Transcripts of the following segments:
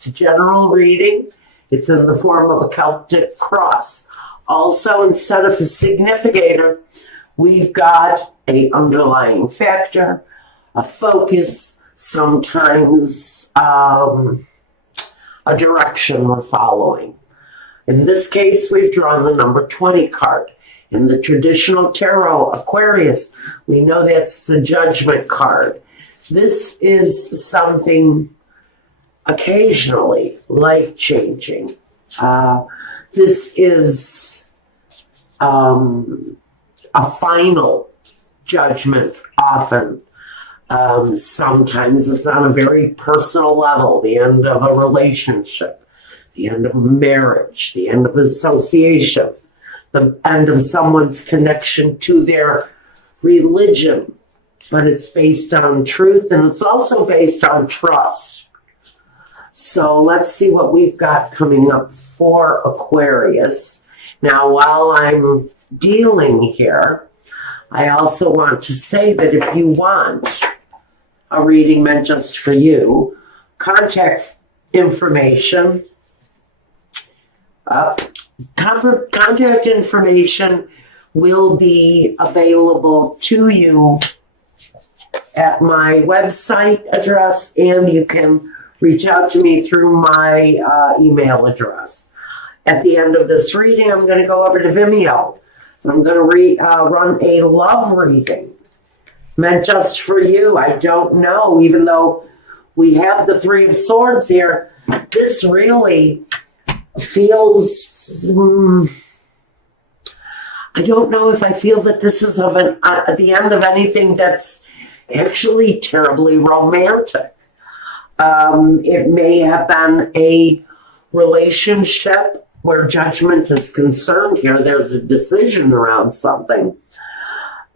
It's a general reading. It's in the form of a Celtic cross. Also, instead of a significator, we've got an underlying factor, a focus, sometimes a direction we're following. In this case, we've drawn the number 20 card. In the traditional tarot, Aquarius, we know that's the judgment card. This is something occasionally life-changing. This is a final judgment often. Sometimes it's on a very personal level, the end of a relationship, the end of a marriage, the end of an association, the end of someone's connection to their religion. But it's based on truth, and it's also based on trust. So let's see what we've got coming up for Aquarius. Now, while I'm dealing here, I also want to say that if you want a reading meant just for you, contact information. Contact information will be available to you at my website address, and you can reach out to me through my email address. At the end of this reading, I'm going to go over to Vimeo. I'm going to run a love reading meant just for you. I don't know, even though we have the Three of Swords here, this really feels, I don't know if I feel that this is at the end of anything that's actually terribly romantic. It may have been a relationship where judgment is concerned here. There's a decision around something.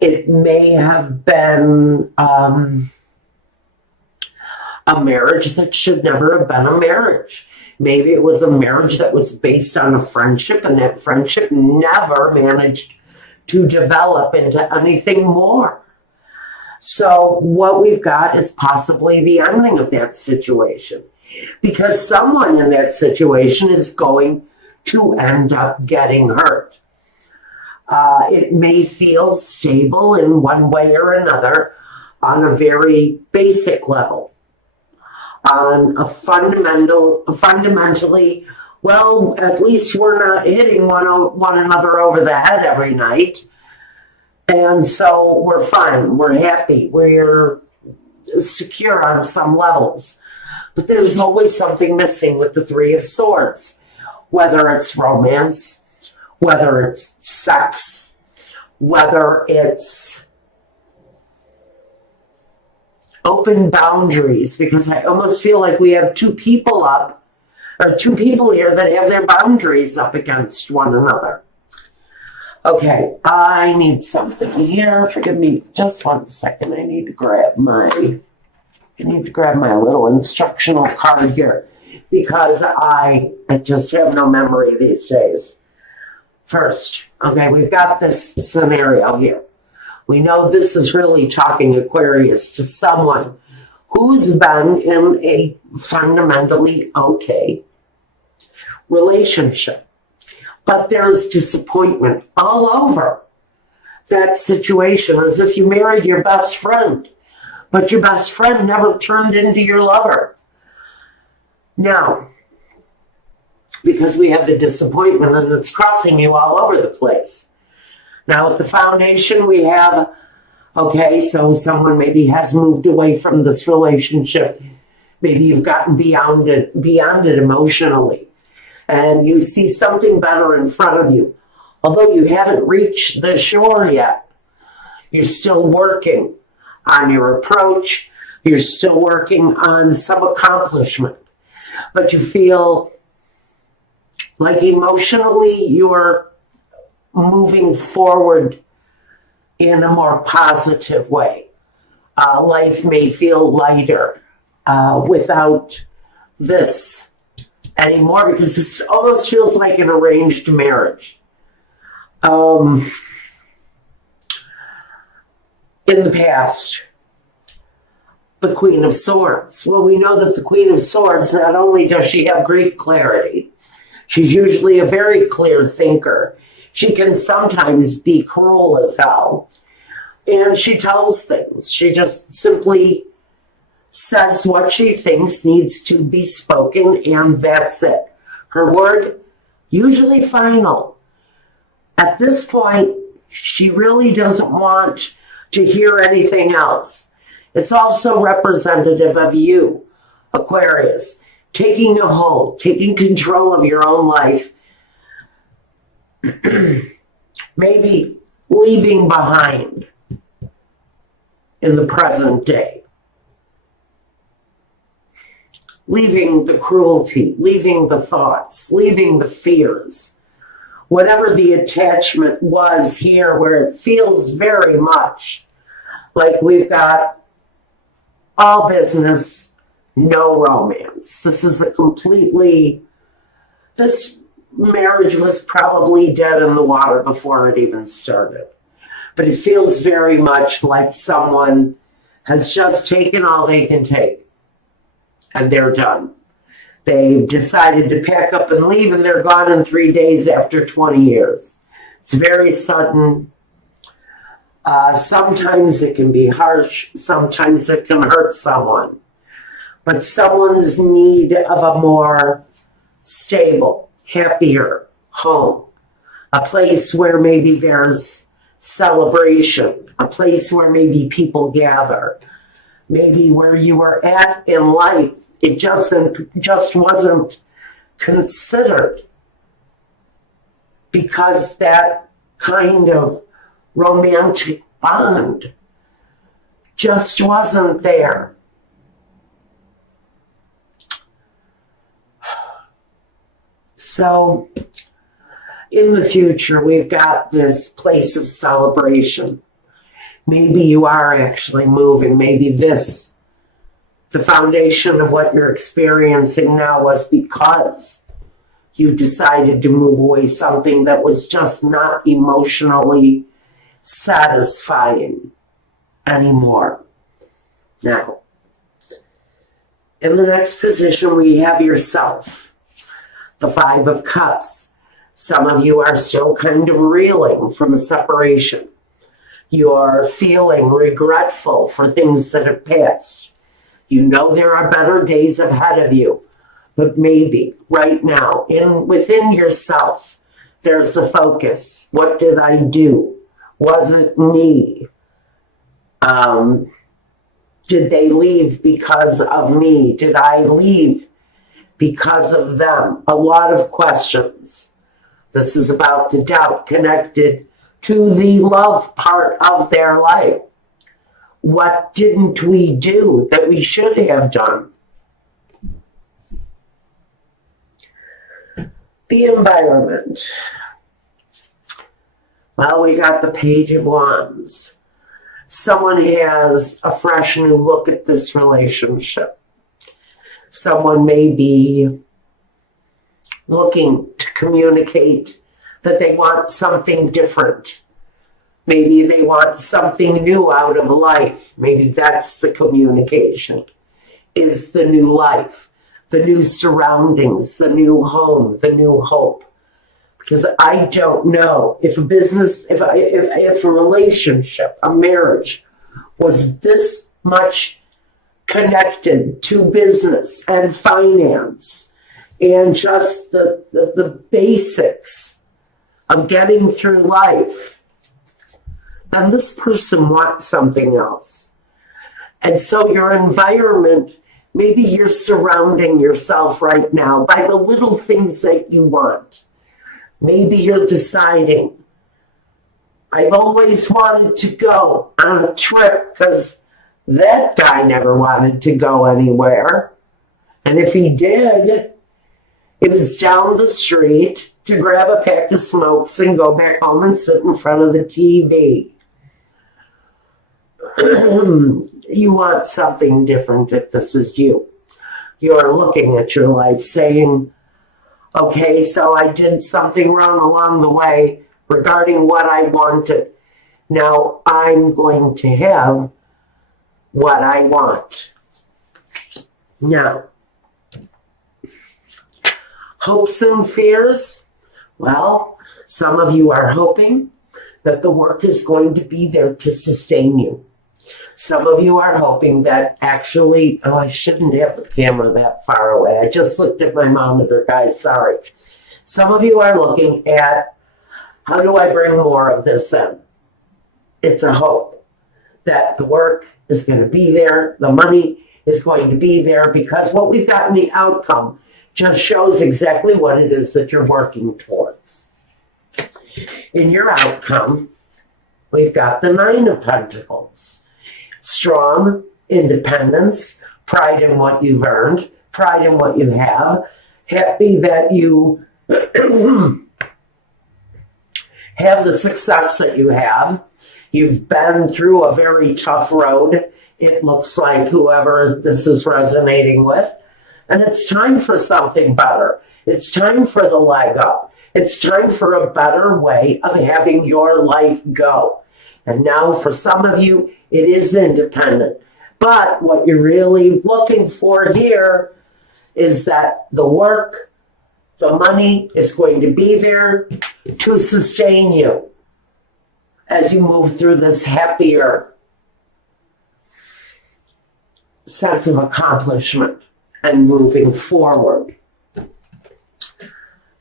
It may have been a marriage that should never have been a marriage. Maybe it was a marriage that was based on a friendship, and that friendship never managed to develop into anything more. So what we've got is possibly the ending of that situation, because someone in that situation is going to end up getting hurt. It may feel stable in one way or another on a very basic level. On a fundamentally, well, at least we're not hitting one another over the head every night. And so we're fine, we're happy, we're secure on some levels. But there's always something missing with the Three of Swords, whether it's romance, whether it's sex, whether it's open boundaries, because I almost feel like we have two people here that have their boundaries up against one another. Okay, I need something here. Forgive me just 1 second. I need to grab my little instructional card here, because I just have no memory these days. First, okay, we've got this scenario here. We know this is really talking, Aquarius, to someone who's been in a fundamentally okay relationship. But there's disappointment all over that situation, as if you married your best friend, but your best friend never turned into your lover. Now, because we have the disappointment and it's crossing you all over the place. Now, at the foundation, we have, okay, so someone maybe has moved away from this relationship. Maybe you've gotten beyond it emotionally, and you see something better in front of you. Although you haven't reached the shore yet, you're still working on your approach. You're still working on some accomplishment, but you feel like emotionally you're moving forward in a more positive way. Life may feel lighter without this anymore, because it almost feels like an arranged marriage. In the past. the Queen of Swords. Well, we know that the Queen of Swords, not only does she have great clarity, she's usually a very clear thinker. She can sometimes be cruel as hell. And she tells things. She just simply says what she thinks needs to be spoken, and that's it. Her word, usually final. At this point, she really doesn't want to hear anything else. It's also representative of you, Aquarius, taking a hold, taking control of your own life, maybe leaving behind in the present day. Leaving the cruelty, leaving the thoughts, leaving the fears. Whatever the attachment was here, where it feels very much like we've got all business, no romance. This marriage was probably dead in the water before it even started. But it feels very much like someone has just taken all they can take, and they're done. They've decided to pack up and leave, and they're gone in 3 days after 20 years. It's very sudden. Sometimes it can be harsh. Sometimes it can hurt someone. But someone's need of a more stable, happier home, a place where maybe there's celebration, a place where maybe people gather, maybe where you were at in life, it just wasn't considered because that kind of romantic bond just wasn't there. So in the future, we've got this place of celebration. Maybe you are actually moving. Maybe the foundation of what you're experiencing now was because you decided to move away something that was just not emotionally satisfying anymore. Now, in the next position, we have yourself, the Five of Cups. Some of you are still kind of reeling from a separation. You're feeling regretful for things that have passed. You know there are better days ahead of you, but maybe right now, within yourself, there's a focus. What did I do? Was it me? Did they leave because of me? Did I leave because of them? A lot of questions. This is about the doubt connected to the love part of their life. What didn't we do that we should have done? The environment. Well, we got the Page of Wands. Someone has a fresh new look at this relationship. Someone may be looking to communicate that they want something different. Maybe they want something new out of life. Maybe that's the communication, is the new life, the new surroundings, the new home, the new hope. Because I don't know if a business, if a relationship, a marriage was this much connected to business and finance and just the basics of getting through life, then this person wants something else. And so your environment, maybe you're surrounding yourself right now by the little things that you want. Maybe you're deciding, I've always wanted to go on a trip because that guy never wanted to go anywhere. And if he did, it was down the street to grab a pack of smokes and go back home and sit in front of the TV. You want something different if this is you. You're looking at your life saying, okay, so I did something wrong along the way regarding what I wanted. Now I'm going to have what I want. Now, hopes and fears. Well, some of you are hoping that the work is going to be there to sustain you. Some of you are hoping that actually, oh, I shouldn't have the camera that far away. I just looked at my monitor, guys, sorry. Some of you are looking at, how do I bring more of this in? It's a hope that the work is going to be there, the money is going to be there, because what we've got in the outcome just shows exactly what it is that you're working towards. In your outcome, we've got the Nine of Pentacles. Strong independence, pride in what you've earned, pride in what you have, happy that you have the success that you have. You've been through a very tough road. It looks like whoever this is resonating with. And it's time for something better. It's time for the leg up. It's time for a better way of having your life go. And now for some of you, it is independent. But what you're really looking for here is that the work, the money is going to be there to sustain you as you move through this happier sense of accomplishment and moving forward.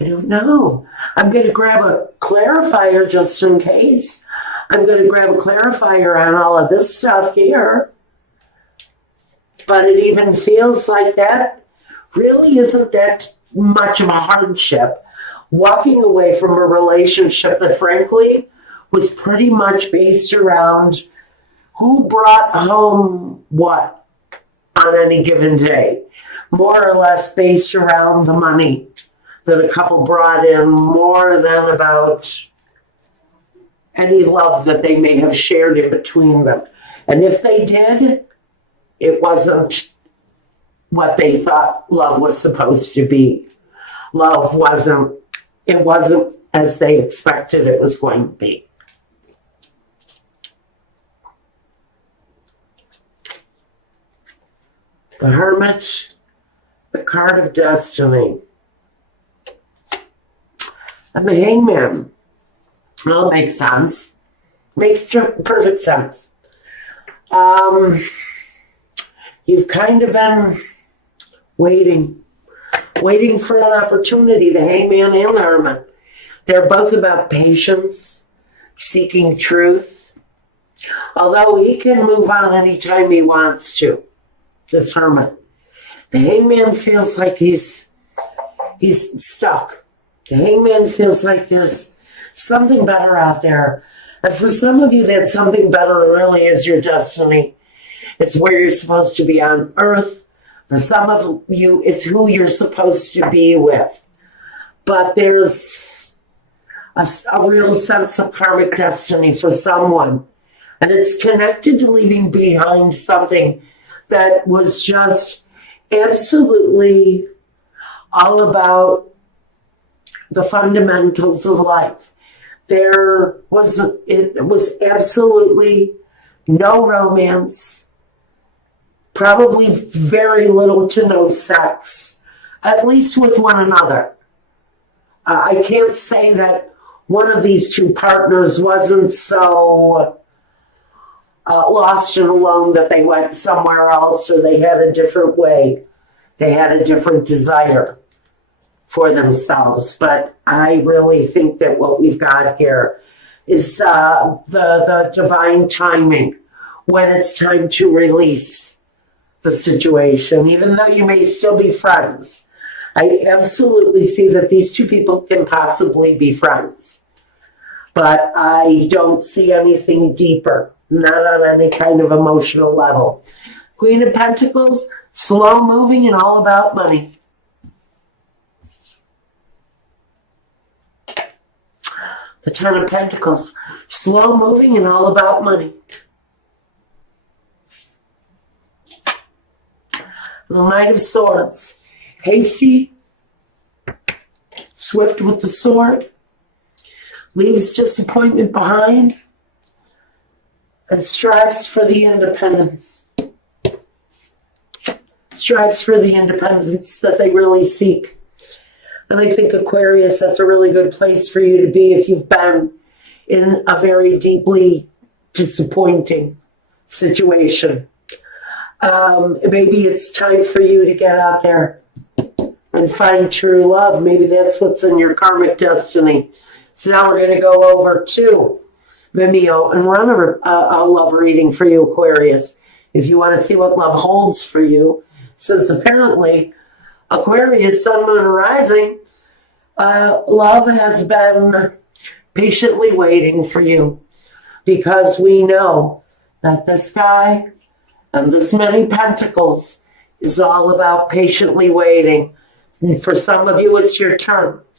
I don't know. I'm going to grab a clarifier just in case. I'm going to grab a clarifier on all of this stuff here. But it even feels like that really isn't that much of a hardship. Walking away from a relationship that frankly was pretty much based around who brought home what on any given day. More or less based around the money that a couple brought in, more than about any love that they may have shared in between them. And if they did, it wasn't what they thought love was supposed to be. Love wasn't as they expected it was going to be. The Hermit, the card of destiny, and the Hangman. Well, it makes sense. Makes perfect sense. You've kind of been waiting for an opportunity, the Hangman and the Hermit. They're both about patience, seeking truth. Although he can move on anytime he wants to, this Hermit. The Hangman feels like he's stuck. The Hangman feels like there's something better out there. And for some of you, that something better really is your destiny. It's where you're supposed to be on earth. For some of you, it's who you're supposed to be with. But there's a real sense of karmic destiny for someone. And it's connected to leaving behind something that was just absolutely all about the fundamentals of life. It was absolutely no romance, probably very little to no sex, at least with one another. I can't say that one of these two partners wasn't so lost and alone that they went somewhere else, or they had a different way. They had a different desire for themselves. But I really think that what we've got here is the divine timing when it's time to release the situation, even though you may still be friends. I absolutely see that these two people can possibly be friends. But I don't see anything deeper, not on any kind of emotional level. Queen of Pentacles, slow moving and all about money. The Ten of Pentacles, slow moving and all about money. The Knight of Swords, hasty, swift with the sword, leaves disappointment behind, and strives for the independence. strives for the independence that they really seek. And I think Aquarius, that's a really good place for you to be if you've been in a very deeply disappointing situation. Maybe it's time for you to get out there and find true love. Maybe that's what's in your karmic destiny. So now we're going to go over to Vimeo and run a love reading for you, Aquarius, if you want to see what love holds for you. Since apparently Aquarius, Sun, Moon, and Rising, love has been patiently waiting for you, because we know that this guy and this many pentacles is all about patiently waiting. And for some of you, it's your turn.